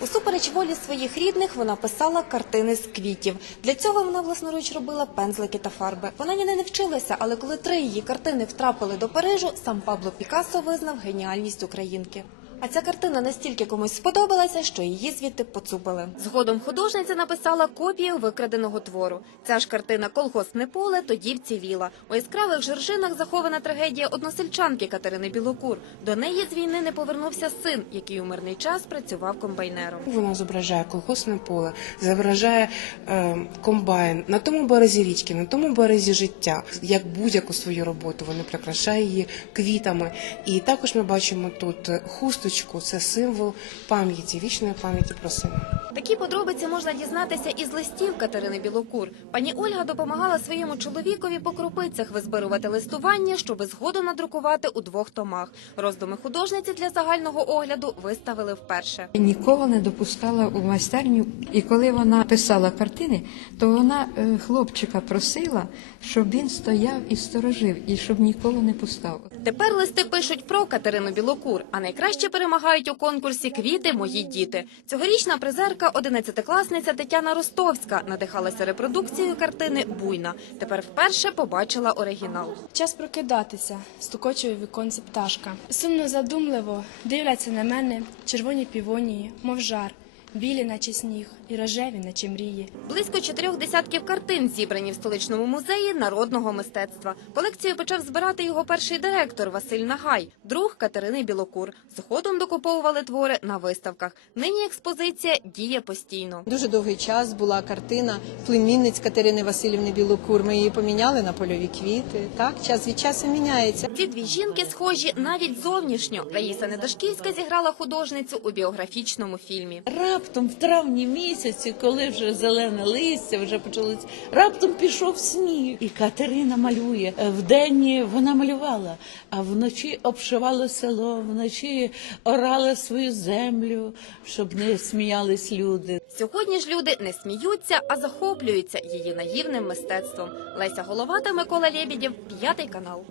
Усупереч волі своїх рідних вона писала картини з квітів. Для цього вона власноруч робила пензлики та фарби. Вона ніде не вчилася, але коли три її картини втрапили до Парижу, сам Пабло Пікассо визнав геніальність українки. А ця картина настільки комусь сподобалася, що її звідти поцупили. Згодом художниця написала копію викраденого твору. Ця ж картина Колгоспне поле тоді вціліла. У яскравих жоржинах захована трагедія односельчанки Катерини Білокур. До неї з війни не повернувся син, який у мирний час працював комбайнером. Вона зображає колгоспне поле, зображає е, комбайн на тому березі річки, на тому березі життя. Як будь-яку свою роботу вони прикрашає її квітами. І також ми бачимо тут хусточку. Це символ пам'яті, вічної пам'яті про сина. Такі подробиці можна дізнатися із листів Катерини Білокур. Пані Ольга допомагала своєму чоловікові по крупицях визбирувати листування, щоби згодом надрукувати у двох томах. Роздуми художниці для загального огляду виставили вперше. Нікого не допускала у майстерню. І коли вона писала картини, то вона е, хлопчика просила, щоб він стояв і сторожив, і щоб нікого не пускав. Тепер листи пишуть про Катерину Білокур, а найкраще перемагають у конкурсі Квіти мої діти. Цьогорічна призерка, 11-класниця Тетяна Ростовська, надихалася репродукцією картини Буйна. Тепер вперше побачила оригінал. Час прокидатися, стукочує віконці пташка. Сумно задумливо дивляться на мене червоні півонії, мов жар, білі, наче сніг, і рожеві, наче мрії. Близько чотирьох десятків картин зібрані в столичному музеї народного мистецтва. Колекцію почав збирати його перший директор Василь Нагай, друг Катерини Білокур. Згодом докуповували твори на виставках. Нині експозиція діє постійно. Дуже довгий час була картина племінниць Катерини Васильівни Білокур. Ми її поміняли на польові квіти. Так, час від часу міняється. Ці дві жінки схожі навіть зовнішньо. Раїса Недошківська зіграла художницю у біографічному фільмі. Раптом в травні місяці, коли вже зелене листя, вже почалось, раптом пішов сніг. І Катерина малює. Е, Вдень вона малювала, а вночі обшивала село, вночі орала свою землю, щоб не сміялись люди. Сьогодні ж люди не сміються, а захоплюються її наївним мистецтвом. Леся Головата, Микола Лєбідєв, п'ятий канал.